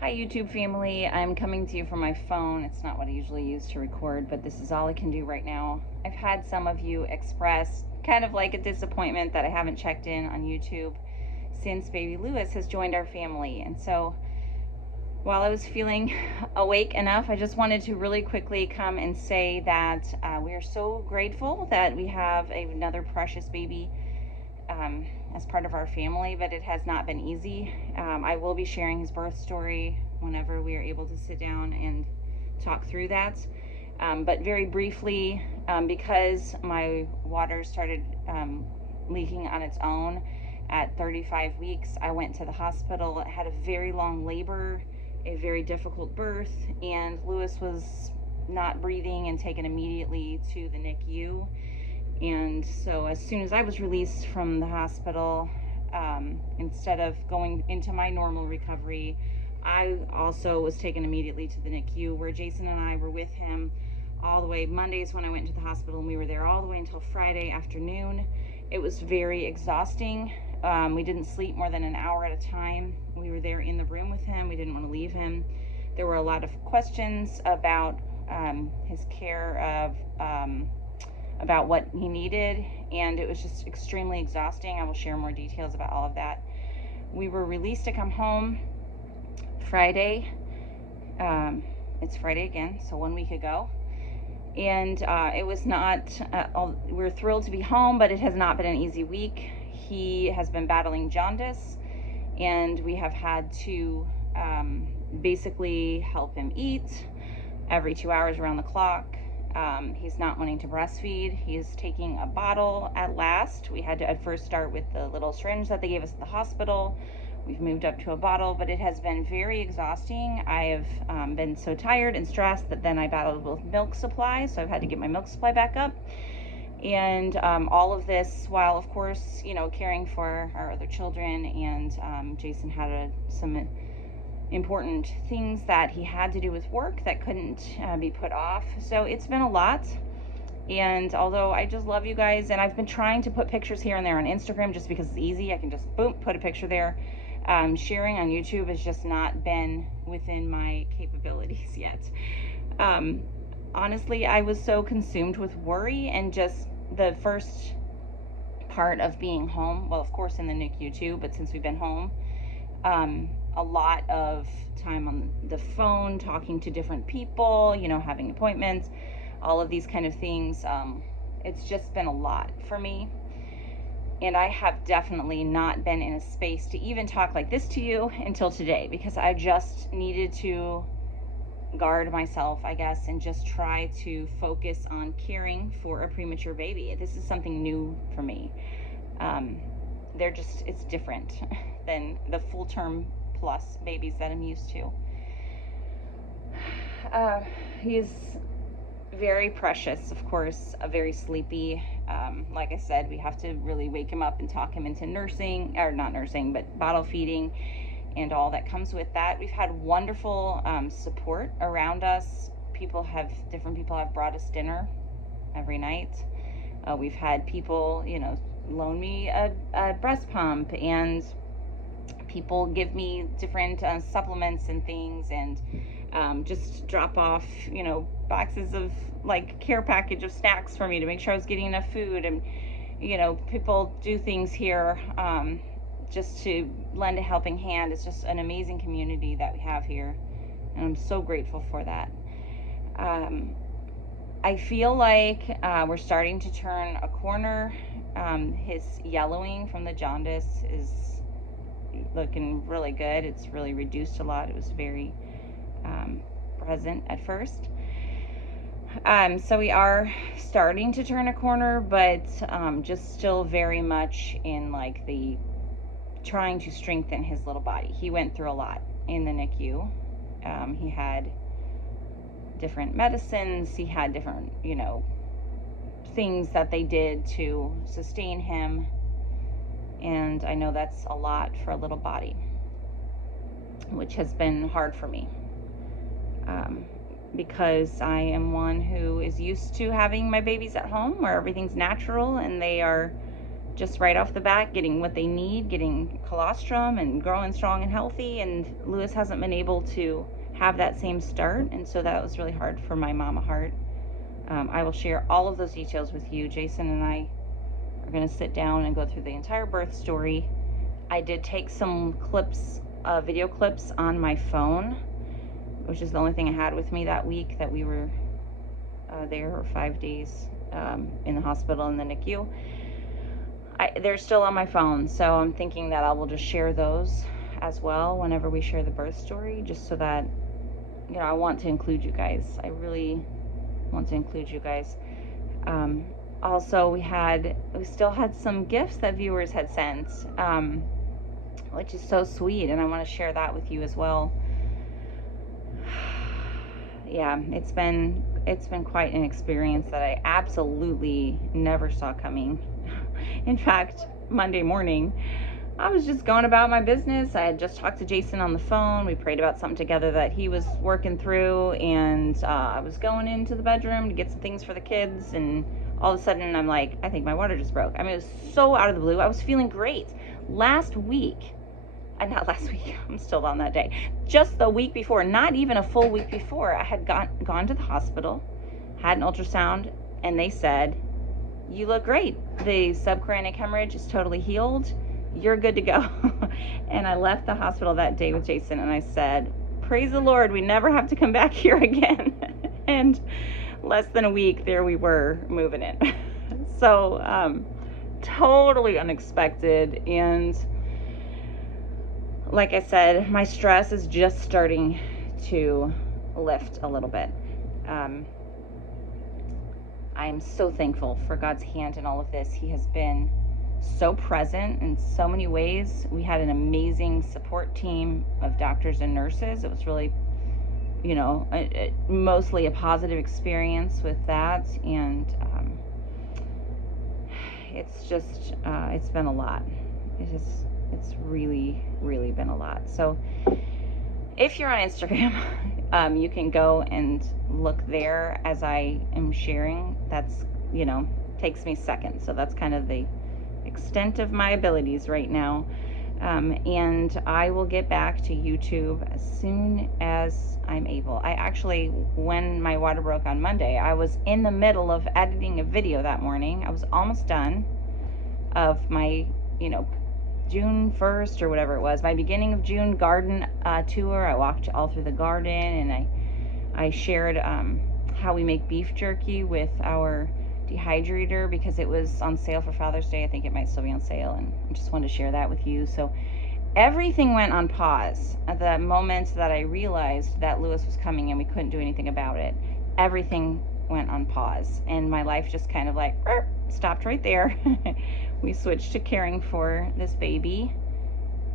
Hi YouTube family, I'm coming to you from my phone. It's not what I usually use to record, but this is all I can do right now. I've had some of you express kind of like a disappointment that I haven't checked in on YouTube since baby Lewis has joined our family. And so while I was feeling awake enough, I just wanted to really quickly come and say that we are so grateful that we have another precious baby as part of our family, but it has not been easy. I will be sharing his birth story whenever we are able to sit down and talk through that. But very briefly, because my water started leaking on its own at 35 weeks, I went to the hospital. I had a very long labor, a very difficult birth, and Lewis was not breathing and taken immediately to the NICU. And so as soon as I was released from the hospital, instead of going into my normal recovery, I also was taken immediately to the NICU, where Jason and I were with him all the way. Mondays when I went into the hospital, and we were there all the way until Friday afternoon. It was very exhausting. We didn't sleep more than an hour at a time. We were there in the room with him. We didn't want to leave him. There were a lot of questions about his care of about what he needed, and it was just extremely exhausting. I will share more details about all of that. We were released to come home Friday. It's Friday again, so 1 week ago. And it was not, we're thrilled to be home, but it has not been an easy week. He has been battling jaundice, and we have had to basically help him eat every 2 hours around the clock. He's not wanting to breastfeed. He's taking a bottle at last. We had to at first start with the little syringe that they gave us at the hospital. We've moved up to a bottle, but it has been very exhausting. I have been so tired and stressed that then I battled with milk supply, so I've had to get my milk supply back up. And all of this while, of course, caring for our other children, and Jason had some important things that he had to do with work that couldn't be put off. So it's been a lot. And although I just love you guys, and I've been trying to put pictures here and there on Instagram just because it's easy, I can just boom, put a picture there. Sharing on YouTube has just not been within my capabilities yet. Honestly, I was so consumed with worry, and just the first part of being home, well, of course in the NICU too, but since we've been home, a lot of time on the phone, talking to different people, having appointments, all of these kind of things. It's just been a lot for me. And I have definitely not been in a space to even talk like this to you until today, because I just needed to guard myself, I guess, and just try to focus on caring for a premature baby. This is something new for me. It's different than the full-term plus babies that I'm used to. He's very precious, of course, very sleepy. Like I said, we have to really wake him up and talk him into nursing, or not nursing, but bottle feeding and all that comes with that. We've had wonderful support around us. Different people have brought us dinner every night. We've had people, loan me a breast pump, and people give me different supplements and things, and just drop off, boxes of care package of snacks for me to make sure I was getting enough food. And, people do things here just to lend a helping hand. It's just an amazing community that we have here, and I'm so grateful for that. I feel like we're starting to turn a corner. His yellowing from the jaundice is looking really good. It's really reduced a lot. It was very present at first. So we are starting to turn a corner, but just still very much in the trying to strengthen his little body. He went through a lot in the NICU. He had different medicines. He had different, things that they did to sustain him. And I know that's a lot for a little body, which has been hard for me, because I am one who is used to having my babies at home where everything's natural and they are just right off the bat, getting what they need, getting colostrum and growing strong and healthy. And Lewis hasn't been able to have that same start, and so that was really hard for my mama heart. I will share all of those details with you. Jason and I are going to sit down and go through the entire birth story. I did take some clips, video clips on my phone, which is the only thing I had with me that week that we were there, or 5 days in the hospital in the NICU. They're still on my phone, so I'm thinking that I will just share those as well whenever we share the birth story, just so that, you know, I want to include you guys. I really want to include you guys. Also, we still had some gifts that viewers had sent, which is so sweet, and I want to share that with you as well. Yeah, it's been quite an experience that I absolutely never saw coming. In fact, Monday morning, I was just going about my business. I had just talked to Jason on the phone. We prayed about something together that he was working through, and I was going into the bedroom to get some things for the kids, and all of a sudden I'm like, I think my water just broke. I mean, it was so out of the blue. I was feeling great. Not last week, I'm still on that day. Just the week before, not even a full week before, I had gone to the hospital, had an ultrasound, and they said, you look great. The subchorionic hemorrhage is totally healed. You're good to go. And I left the hospital that day with Jason, and I said, praise the Lord, we never have to come back here again. And less than a week, there we were moving in. So totally unexpected. And like I said, my stress is just starting to lift a little bit. I'm so thankful for God's hand in all of this. He has been so present in so many ways. We had an amazing support team of doctors and nurses. It was really, you know, mostly a positive experience with that. And it's just, it's been a lot. It's really, really been a lot. So if you're on Instagram, you can go and look there as I am sharing. That's, you know, takes me seconds. So that's kind of the extent of my abilities right now. And I will get back to YouTube as soon as I'm able. I actually, when my water broke on Monday, I was in the middle of editing a video that morning. I was almost done of my, you know, June 1st or whatever it was, my beginning of June garden tour. I walked all through the garden, and I shared how we make beef jerky with our dehydrator, because it was on sale for Father's Day. I think it might still be on sale, and I just wanted to share that with you. So everything went on pause at the moment that I realized that Lewis was coming and we couldn't do anything about it. Everything went on pause, and my life just kind of like stopped right there. We switched to caring for this baby,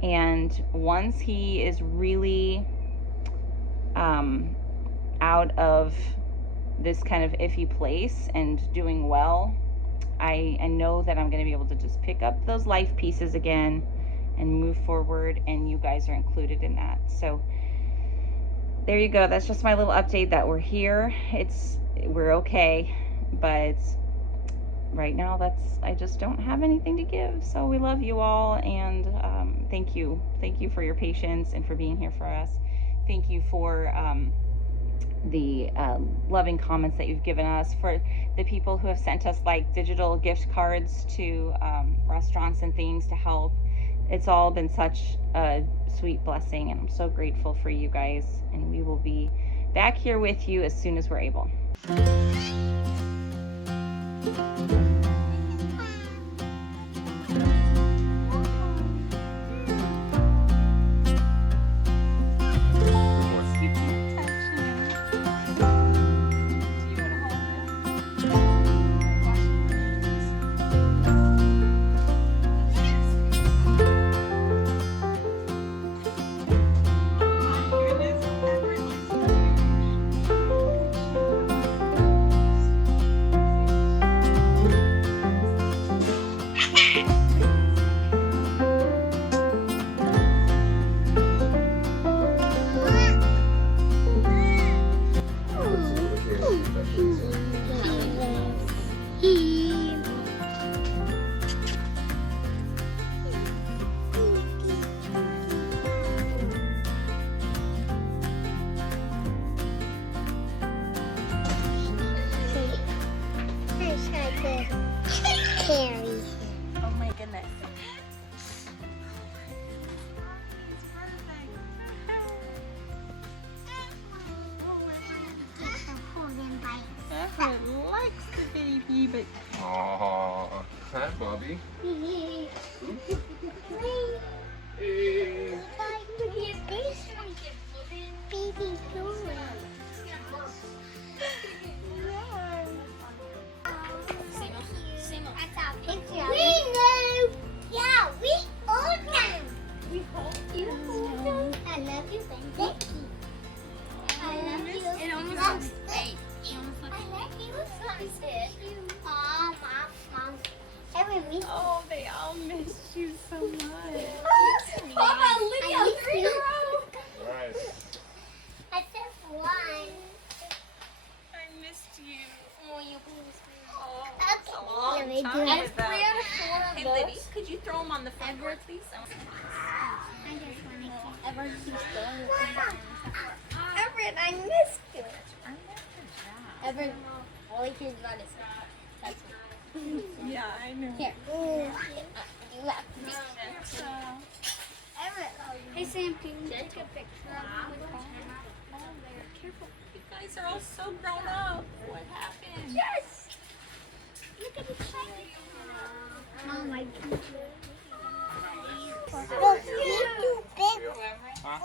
and once he is really out of this kind of iffy place and doing well, I know that I'm going to be able to just pick up those life pieces again and move forward, and you guys are included in that. So there you go. That's just my little update that we're here. We're okay, but right now I just don't have anything to give. So we love you all, and thank you for your patience and for being here for us. Thank you for the loving comments that you've given us, for the people who have sent us like digital gift cards to restaurants and things to help. It's all been such a sweet blessing, and I'm so grateful for you guys, and we will be back here with you as soon as we're able. Hi, Bobby. Hey. Yeah, we hold them. We hold you. I love you, Benji. I love you. It almost looks fake. I love you. Aw, Mom. Everyone miss you. Oh, they all miss you so much. Papa, Lydia, All right. I said one. I missed you. Oh, you missed me. Oh, Okay. it's a long Let me time do it. without you. Hey, Liddy, could you throw them on the front door, please? I just want to keep Everett. Everett, I missed you. Everett, all he cares about is touch me. Yeah, I know. Here. You left me. Everett. Hey, Sam, can you take a picture of me with the camera? Careful. You guys are all so grown up. What happened? Yes! Look at the shiny. Oh, my God. Look, he's too big. Huh?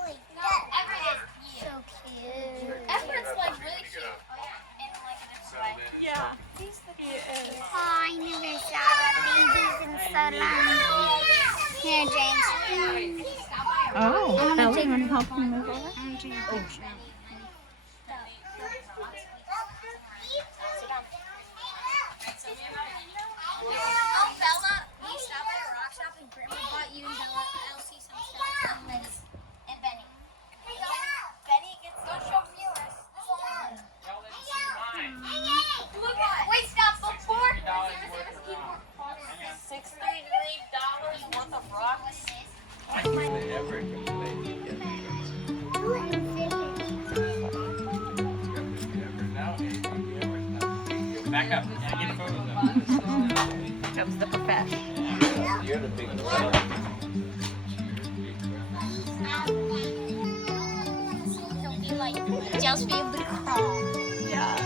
Everett is so cute. Everett's like really cute. Oh, yeah. In like this way. Yeah, he is. Oh, I never saw babies in so long. Here, James. Oh, I'm gonna take want to help him move over? I'm gonna take a picture. Oh, Bella, we stopped by a rock shop and Grandma bought you and Bella, Elsie some stuff, and Liz, and Benny. Benny gets to show viewers. This one. Look at wait, stop before. $63 worth of rocks. Everett can play. Back up. Yeah, get photos of it. Comes the profession. You're the big one. Don't be like, just be able to crawl. Yeah.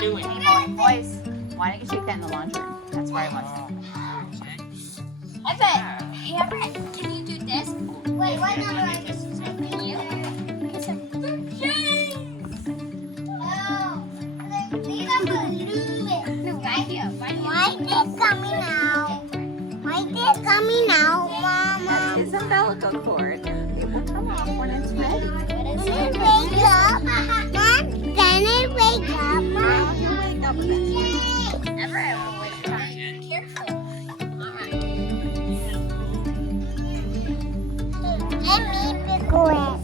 Doing. Boys, why don't you take that in the laundry room? That's where I want to. I bet. Hey, Everett, can you do this? Wait, why not? You? Why they coming out? Why they coming out, Mama? That's his umbilical cord. It will come off when it's ready. Then it wake up, Mom. Then it wake up, Mom. Wake up eventually. Everett will wake up. Careful. Alright. Let me pick it.